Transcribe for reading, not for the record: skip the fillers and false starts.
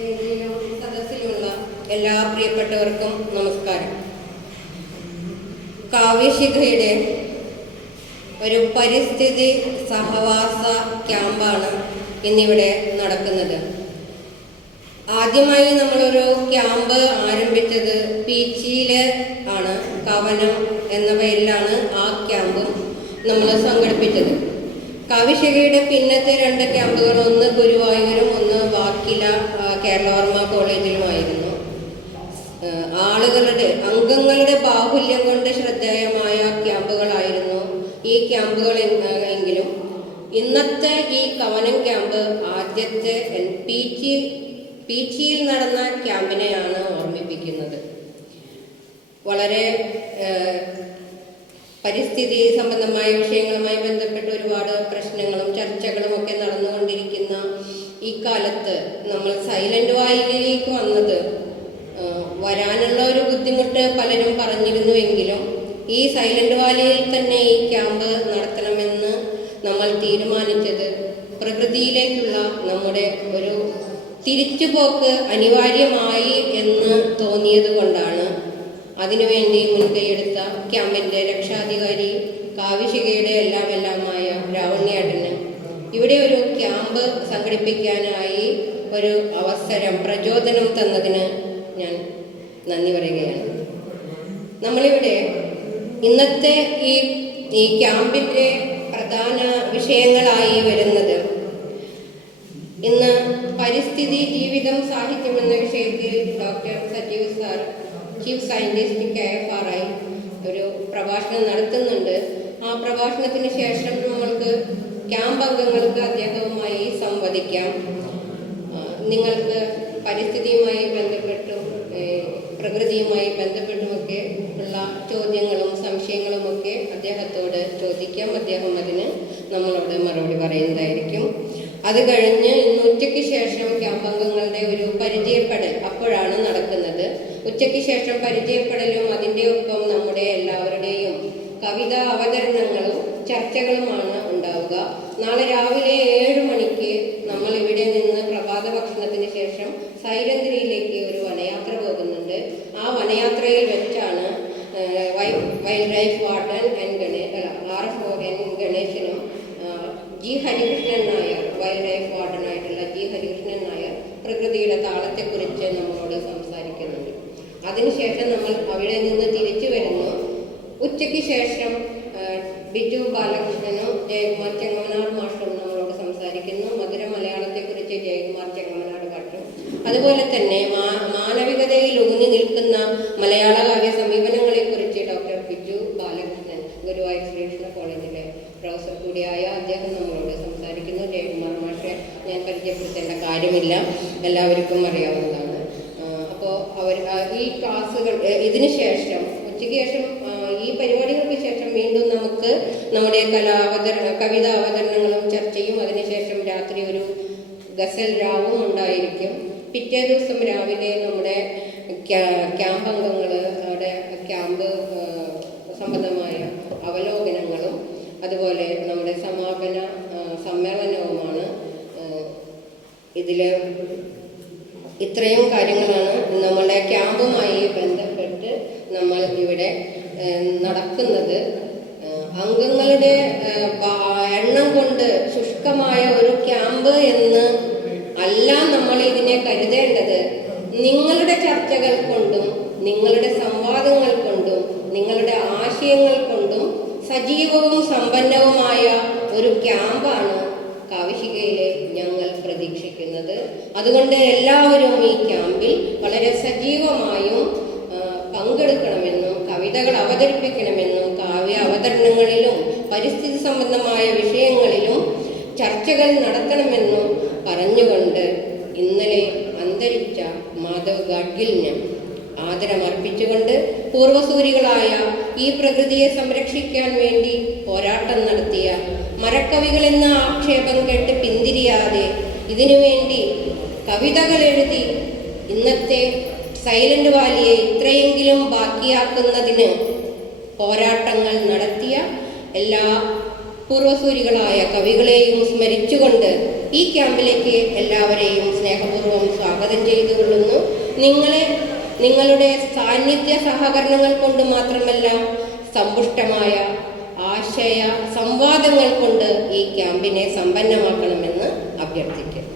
വേദിയിലും സദസ്സിലുമുള്ള എല്ലാ പ്രിയപ്പെട്ടവർക്കും നമസ്കാരം. കാവ്യശിഖയുടെ ഒരു പരിസ്ഥിതി സഹവാസ ക്യാമ്പാണ് ഇന്നിവിടെ നടക്കുന്നത്. ആദ്യമായി നമ്മളൊരു ക്യാമ്പ് ആരംഭിച്ചത് പീച്ചിയിൽ ആണ്. കവനം എന്ന പേരിലാണ് ആ ക്യാമ്പ് നമ്മൾ സംഘടിപ്പിച്ചത്. കാവ്യശിഖയുടെ പിന്നത്തെ 2 ക്യാമ്പുകൾ, ഒന്ന് ഗുരുവായൂരും ഒന്ന് വാക്കില കേരളവർമ്മ കോളേജിലുമായിരുന്നു. അംഗങ്ങളുടെ ബാഹുല്യം കൊണ്ട് ശ്രദ്ധേയമായ ക്യാമ്പുകളായിരുന്നു ഈ ക്യാമ്പുകൾ എങ്കിലും ഇന്നത്തെ ഈ കവനം ക്യാമ്പ് ആദ്യത്തെ പീച്ചിയിൽ നടന്ന ക്യാമ്പിനെയാണ് ഓർമ്മിപ്പിക്കുന്നത്. വളരെ പരിസ്ഥിതി സംബന്ധമായ വിഷയങ്ങളുമായി ബന്ധപ്പെട്ട് ഒരുപാട് പ്രശ്നങ്ങളും ചർച്ചകളും ഒക്കെ നടന്നുകൊണ്ടിരിക്കുന്ന ഈ കാലത്ത് നമ്മൾ സൈലന്റ് വാലിയിലേക്ക് വന്നത് വരാനുള്ള ഒരു ബുദ്ധിമുട്ട് പലരും പറഞ്ഞിരുന്നുവെങ്കിലും ഈ സൈലന്റ് വാലിയിൽ തന്നെ ഈ ക്യാമ്പ് നടത്തണമെന്ന് നമ്മൾ തീരുമാനിച്ചത് പ്രകൃതിയിലേക്കുള്ള നമ്മുടെ ഒരു തിരിച്ചുപോക്ക് അനിവാര്യമായി എന്ന് തോന്നിയത് കൊണ്ടാണ്. അതിനുവേണ്ടി മുൻകൈയെടുത്ത ക്യാമ്പിൻ്റെ രക്ഷാധികാരി കാവ്യശിഖയുടെ എല്ലാമായ രാവണ്യേട്ടന് ഇവിടെ ഒരു ക്യാമ്പ് സംഘടിപ്പിക്കാനായി ഒരു അവസരം, പ്രചോദനം തന്നതിന് ഞാൻ നന്ദി പറയുകയാണ്. നമ്മളിവിടെ ഇന്നത്തെ ഈ ക്യാമ്പിൻ്റെ പ്രധാന വിഷയങ്ങളായി വരുന്നത്, ഇന്ന് പരിസ്ഥിതി ജീവിതം സാഹിത്യം എന്ന വിഷയത്തിൽ doctor Sajeev sir, chief scientist KFRI ഒരു പ്രഭാഷണം നടത്തുന്നുണ്ട്. ആ പ്രഭാഷണത്തിന് ശേഷം നമ്മൾക്ക് ക്യാമ്പ് അംഗങ്ങൾക്ക് അദ്ദേഹവുമായി സംവദിക്കാം. നിങ്ങൾക്ക് പരിസ്ഥിതിയുമായി ബന്ധപ്പെട്ടും പ്രകൃതിയുമായി ബന്ധപ്പെട്ടുമൊക്കെ ഉള്ള ചോദ്യങ്ങളും സംശയങ്ങളുമൊക്കെ അദ്ദേഹത്തോട് ചോദിക്കാം. അദ്ദേഹം അതിന് നമ്മളോട് മറുപടി പറയുന്നതായിരിക്കും. അത് കഴിഞ്ഞ് ഇന്ന് ഉച്ചയ്ക്ക് ശേഷം ക്യാമ്പ് അംഗങ്ങളുടെ ഒരു പരിചയപ്പെടൽ അപ്പോഴാണ് നടക്കുന്നത്. ഉച്ചയ്ക്ക് ശേഷം പരിചയപ്പെടലും അതിൻ്റെ ഒപ്പം നമ്മുടെ എല്ലാവരുടെയും കവിതാ അവതരണങ്ങളും ചർച്ചകളുമാണ് ഉണ്ടാവുക. നാളെ രാവിലെ 7 മണിക്ക് നമ്മൾ ഇവിടെ നിന്ന് പ്രഭാത ഭക്ഷണത്തിന് ശേഷം സൈലന്തിരിയിലേക്ക് ഒരു വനയാത്ര പോകുന്നുണ്ട്. ആ വനയാത്രയിൽ വെച്ചാണ് വൈൽഡ് ലൈഫ് വാർഡൻ RFON ഗണേശനും G. Harikrishnan Nair, wildlife വാർഡനായിട്ടുള്ള G. ഹരികൃഷ്ണൻ നായർ പ്രകൃതിയുടെ താളത്തെക്കുറിച്ച് നമ്മളോട് സംസാരിക്കുന്നുണ്ട്. അതിനുശേഷം നമ്മൾ അവിടെ നിന്ന് തിരിച്ചു വരുന്നു. ഉച്ചയ്ക്ക് ശേഷം ബിജു ബാലകൃഷ്ണനും ജയകുമാർ ചെങ്ങമനാട് മാഷും നമ്മളോട് സംസാരിക്കുന്നു. മധുര മലയാളത്തെക്കുറിച്ച് ജയകുമാർ ചെങ്ങമനാട് മാഷും, അതുപോലെ തന്നെ മാനവികതയിൽ ഊന്നി നിൽക്കുന്ന മലയാള കാവ്യ സമീപനങ്ങളെക്കുറിച്ച് ഡോക്ടർ ബിജു ബാലകൃഷ്ണൻ, ഗുരുവായൂർ ശ്രീകൃഷ്ണ കോളേജിലെ പ്രൊഫസർ കൂടിയായ അദ്ദേഹം നമ്മളോട് സംസാരിക്കുന്നു. ജയകുമാർ മാഷെ ഞാൻ പരിചയപ്പെടുത്തേണ്ട കാര്യമില്ല, എല്ലാവർക്കും അറിയാവുന്നതാണ്. അപ്പോൾ ഈ ക്ലാസ്സുകൾ ഇതിന് ശേഷം ഉച്ചയ്ക്ക് ശേഷം ഈ പരിപാടികൾക്ക് ശേഷം വീണ്ടും നമുക്ക് നമ്മുടെ കവിതാ അവതരണങ്ങളും ചർച്ചയും, അതിനുശേഷം രാത്രി ഒരു ഗസൽ രാവും ഉണ്ടായിരിക്കും. പിറ്റേ ദിവസം രാവിലെ നമ്മുടെ ക്യാമ്പ് അംഗങ്ങൾ അവിടെ ക്യാമ്പ് സംബന്ധമായ അവലോകനങ്ങളും അതുപോലെ നമ്മുടെ സമാപന സമ്മേളനവുമാണ്. ഇതിൽ ഇത്രയും കാര്യങ്ങളാണ് നമ്മളുടെ ക്യാമ്പുമായി ബന്ധപ്പെട്ട് നമ്മൾ ഇവിടെ നടക്കുന്നത്. അംഗങ്ങളുടെ എണ്ണം കൊണ്ട് ശുഷ്കമായ ഒരു ക്യാമ്പ് എന്ന് അല്ല നമ്മൾ ഇതിനെ കരുതേണ്ടത്. നിങ്ങളുടെ ചർച്ചകൾ കൊണ്ടും നിങ്ങളുടെ സംവാദങ്ങൾ കൊണ്ടും നിങ്ങളുടെ ആശയങ്ങൾ കൊണ്ടും സജീവവും സമ്പന്നവുമായ ഒരു ക്യാമ്പാണ് കാവ്യശിഖയിലെ ഞങ്ങൾ പ്രതീക്ഷിക്കുന്നത്. അതുകൊണ്ട് എല്ലാവരും ഈ ക്യാമ്പിൽ വളരെ സജീവമായും പങ്കെടുക്കണമെന്നും കവിതകൾ അവതരിപ്പിക്കണമെന്നും കാവ്യ അവതരണങ്ങളിലും പരിസ്ഥിതി സംബന്ധമായ വിഷയങ്ങളിലും ചർച്ചകൾ നടത്തണമെന്നും പറഞ്ഞുകൊണ്ട് ഇന്നലെ അന്തരിച്ച മാധവ് ഗാഡ്ഗിലിന് ആദരമർപ്പിച്ചുകൊണ്ട് പൂർവസൂരികളായ ഈ പ്രകൃതിയെ സംരക്ഷിക്കാൻ വേണ്ടി പോരാട്ടം നടത്തിയ മരക്കവികൾ എന്ന ആക്ഷേപം കേട്ട് പിന്തിരിയാതെ ഇതിനുവേണ്ടി കവിതകൾ എഴുതി ഇന്നത്തെ സൈലന്റ് വാലിയെ ഇത്രയെങ്കിലും ബാക്കിയാക്കുന്നതിന് പോരാട്ടങ്ങൾ നടത്തിയ എല്ലാ പൂർവസൂരികളായ കവികളെയും സ്മരിച്ചുകൊണ്ട് ഈ ക്യാമ്പിലേക്ക് എല്ലാവരെയും സ്നേഹപൂർവ്വം സ്വാഗതം ചെയ്തുകൊള്ളുന്നു. നിങ്ങളുടെ സാന്നിധ്യ സഹകരണങ്ങൾ കൊണ്ട് മാത്രമല്ല, സമ്പുഷ്ടമായ ആശയ സംവാദങ്ങൾ കൊണ്ട് ഈ ക്യാമ്പിനെ സമ്പന്നമാക്കണമെന്ന് അഭ്യർത്ഥിക്കുന്നു.